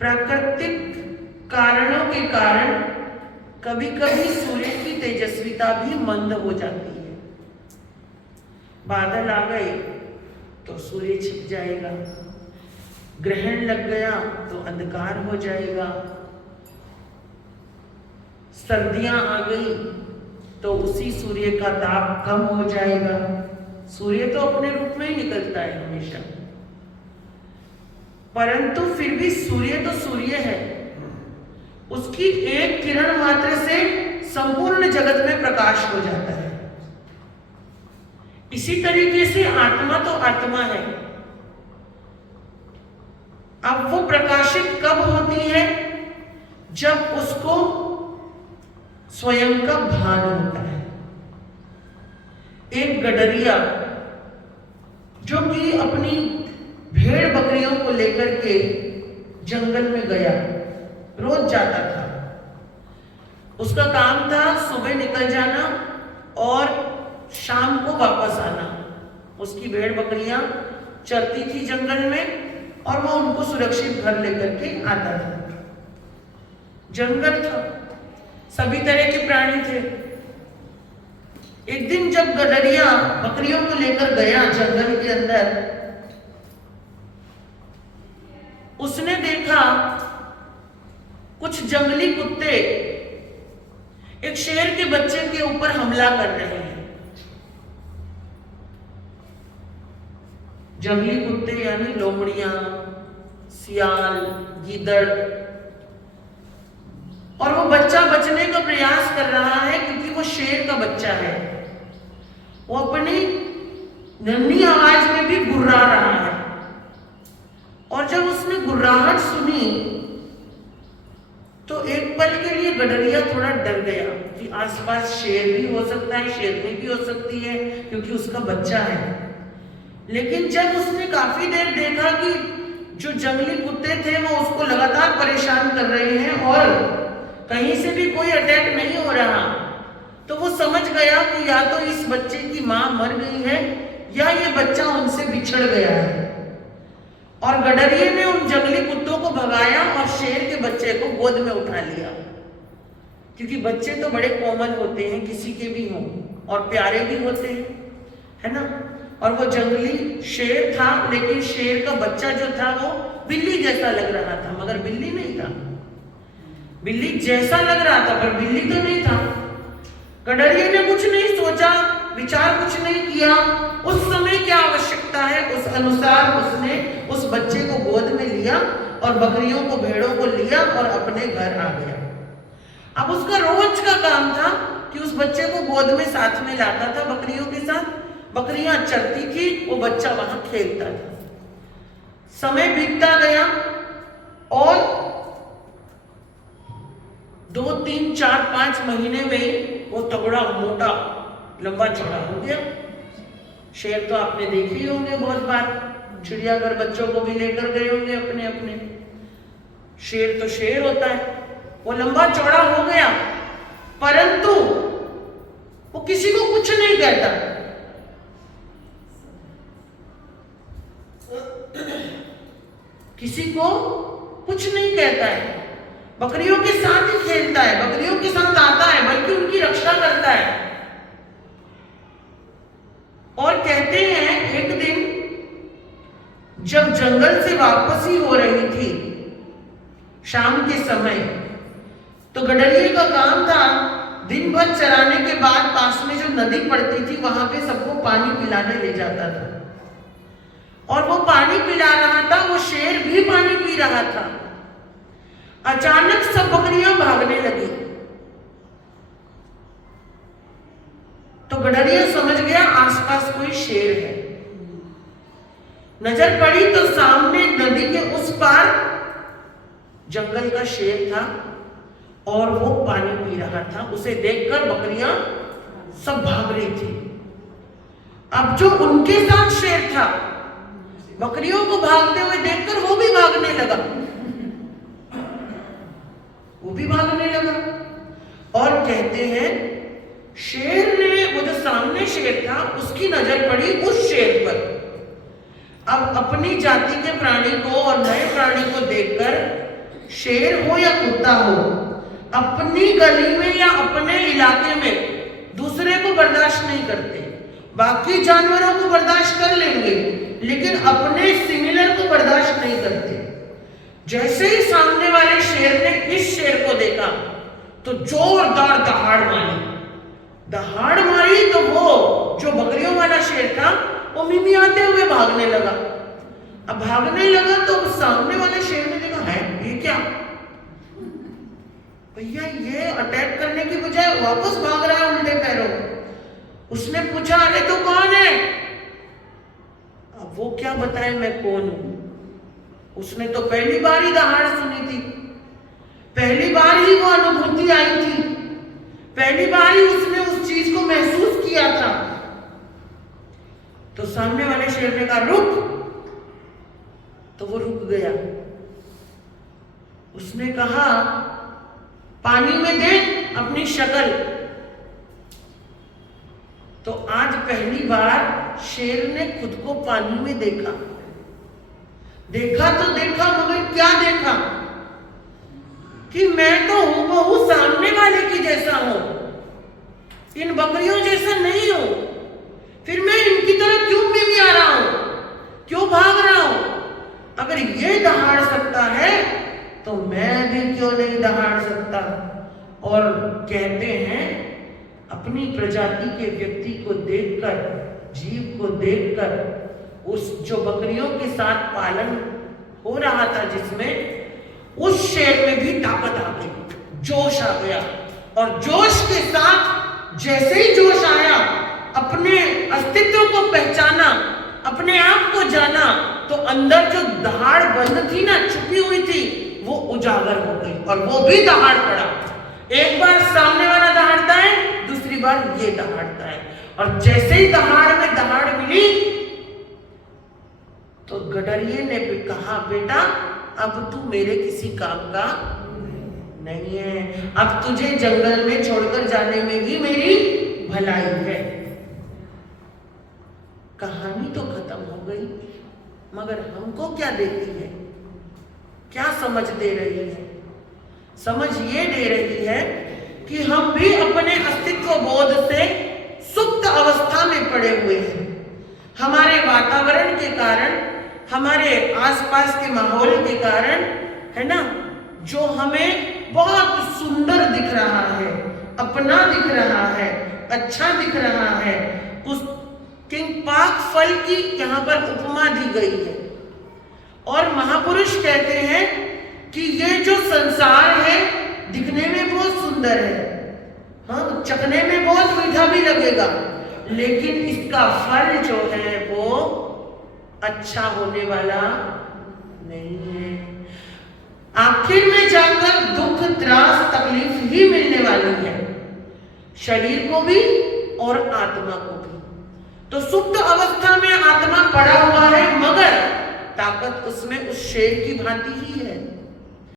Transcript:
प्राकृतिक कारणों के कारण कभी कभी सूर्य की तेजस्विता भी मंद हो जाती है। बादल आ गए तो सूर्य छिप जाएगा, ग्रहण लग गया तो अंधकार हो जाएगा, सर्दियां आ गई तो उसी सूर्य का ताप कम हो जाएगा। सूर्य तो अपने रूप में ही निकलता है हमेशा, परंतु फिर भी सूर्य तो सूर्य है। उसकी एक किरण मात्र से संपूर्ण जगत में प्रकाश हो जाता है। इसी तरीके से आत्मा तो आत्मा है। अब वो प्रकाशित कब होती है? जब उसको स्वयं का भान होता है। एक गडरिया जो कि अपनी भेड़ बकरियों को लेकर के जंगल में गया, रोज जाता था। उसका काम था सुबह निकल जाना और शाम को वापस आना। उसकी भेड़ बकरियां चरती थी जंगल में और वो उनको सुरक्षित घर लेकर के आता था। जंगल था, सभी तरह के प्राणी थे। एक दिन जब गडरिया बकरियों को लेकर गया जंगल के अंदर, उसने देखा कुछ जंगली कुत्ते एक शेर के बच्चे के ऊपर हमला कर रहे हैं। जंगली कुत्ते यानी लोमड़ियां, सियाल, गीदड़, और वो बच्चा बचने का प्रयास कर रहा है क्योंकि वो शेर का बच्चा है। वो अपनी नन्ही आवाज में भी गुर्रा रहा है। और जब उसने गुर्राहट सुनी तो एक पल के लिए गडरिया थोड़ा डर गया कि आसपास शेर भी हो सकता है, शेरनी भी हो सकती है क्योंकि उसका बच्चा है। लेकिन जब उसने काफी देर देखा कि जो जंगली कुत्ते थे वो उसको लगातार परेशान कर रहे हैं और कहीं से भी कोई अटैक नहीं हो रहा, तो वो समझ गया कि या तो इस बच्चे की मां मर गई है या ये बच्चा उनसे बिछड़ गया है। और गडरिये ने उन जंगली कुत्तों को भगाया और शेर के बच्चे को गोद में उठा लिया, क्योंकि बच्चे तो बड़े कोमल होते हैं, किसी के भी हों, और प्यारे भी होते हैं, है ना। और वो जंगली शेर था, लेकिन शेर का बच्चा जो था वो बिल्ली जैसा लग रहा था, मगर बिल्ली नहीं था। बिल्ली जैसा लग रहा था पर बिल्ली तो नहीं था। गडरिये ने कुछ नहीं सोचा, विचार कुछ नहीं किया। उस समय क्या आवश्यकता है उस अनुसार उसने उस बच्चे को गोद में लिया और बकरियों को, भेड़ों को लिया और अपने घर आ गया। अब उसका रोज का काम था कि उस बच्चे को गोद में साथ में लाता था बकरियों के साथ। बकरियां चरती थी, वो बच्चा वहां खेलता था। समय बीतता गया और 2, 3, 4, 5 महीने में वो तगड़ा, मोटा, लंबा चौड़ा हो गया। शेर तो आपने देखे ही होंगे बहुत बार, चिड़ियाघर बच्चों को भी लेकर गए होंगे अपने अपने। शेर तो शेर होता है। वो लंबा चौड़ा हो गया, परंतु वो किसी को कुछ नहीं कहता। किसी को कुछ नहीं कहता है। बकरियों के साथ ही खेलता है, बकरियों के साथ आता है, बल्कि उनकी रक्षा करता है। और कहते हैं एक दिन जब जंगल से वापसी हो रही थी शाम के समय, तो गडरिये का काम था दिन भर चराने के बाद पास में जो नदी पड़ती थी वहां पे सबको पानी पिलाने ले जाता था। और वो पानी पिला रहा था, वो शेर भी पानी पी रहा था। अचानक सब बकरियां भागने लगी तो गडरिया समझ गया आसपास कोई शेर है। नजर पड़ी तो सामने नदी के उस पार जंगल का शेर था और वो पानी पी रहा था। उसे देखकर बकरियां सब भाग रही थी। अब जो उनके साथ शेर था, बकरियों को भागते हुए देखकर वो भी भागने लगा, वो भी भागने लगा। और कहते हैं शेर ने, वो जो सामने शेर था उसकी नजर पड़ी उस शेर पर। अब अपनी जाति के प्राणी को और नए प्राणी को देखकर शेर हो या कुत्ता हो, अपनी गली में या अपने इलाके में दूसरे को बर्दाश्त नहीं करते। बाकी जानवरों को बर्दाश्त कर लेंगे, लेकिन अपने सिमिलर को बर्दाश्त नहीं करते। जैसे ही सामने वाले शेर ने इस शेर को देखा तो जोरदार दहाड़ मारी तो वो जो बकरियों वाला शेर था वो मिमियाते हुए भागने लगा। अब भागने लगा तो सामने वाले शेर ने देखा, है ये क्या भैया, ये अटैक करने की बजाय वापस भाग रहा है उल्टे पैरों। उसने पूछा, अरे तो कौन है? अब वो क्या बताए मैं कौन हूं। उसने तो पहली बार ही दहाड़ सुनी थी, पहली बार ही वो अनुभूति आई थी, पहली बार ही उसने उस चीज को महसूस किया था। तो सामने वाले शेर ने कहा, रुक। तो वो रुक गया। उसने कहा, पानी में देख अपनी शक्ल। तो आज पहली बार शेर ने खुद को पानी में देखा। देखा तो देखा, मगर क्या देखा कि मैं तो हूबहू सामने वाले की जैसा हूं, इन बकरियों जैसा नहीं हूं। फिर मैं इनकी तरफ क्यों मिमिया रहा हूं, क्यों भाग रहा हूं? अगर ये दहाड़ सकता है तो मैं भी क्यों नहीं दहाड़ सकता। और कहते हैं, अपनी प्रजाति के व्यक्ति को देखकर, जीव को देखकर, उस जो बकरियों के साथ पालन हो रहा था जिसमें, उस शेर में भी ताकत आ गई, जोश आ गया। और जोश के साथ जैसे ही जोश आया, अपने अस्तित्व को पहचाना, अपने आप को जाना, तो अंदर जो दहाड़ बंद थी ना, छुपी हुई थी, वो उजागर हो गई और वो भी दहाड़ पड़ा। एक बार सामने वाला दहाड़ता है, दूसरी बार ये दहाड़ता है। और जैसे ही दहाड़ में दहाड़ मिली तो गडरिये ने भी कहा, बेटा अब तू मेरे किसी काम का नहीं है, अब तुझे जंगल में छोड़कर जाने में भी मेरी भलाई है। कहानी तो खत्म हो गई, मगर हमको क्या देती है, क्या समझ दे रही है? समझ ये दे रही है कि हम भी अपने अस्तित्व बोध से सुप्त अवस्था में पड़े हुए हैं। हमारे वातावरण के कारण, हमारे आसपास के माहौल के कारण, है ना, जो हमें बहुत सुंदर दिख रहा है, अपना दिख रहा है, अच्छा दिख रहा है, उस किंगपाक फल की यहाँ पर उपमा दी गई है। और महापुरुष कहते हैं कि ये जो संसार है दिखने में बहुत सुंदर है, हाँ, चखने में बहुत मीठा भी लगेगा, लेकिन इसका फल जो है वो अच्छा होने वाला नहीं है। आखिर में जाकर दुख, त्रास, तकलीफ ही मिलने वाली है, शरीर को भी और आत्मा को भी। तो सुप्त अवस्था में आत्मा पड़ा हुआ है, मगर ताकत उसमें उस शेर की भांति ही है।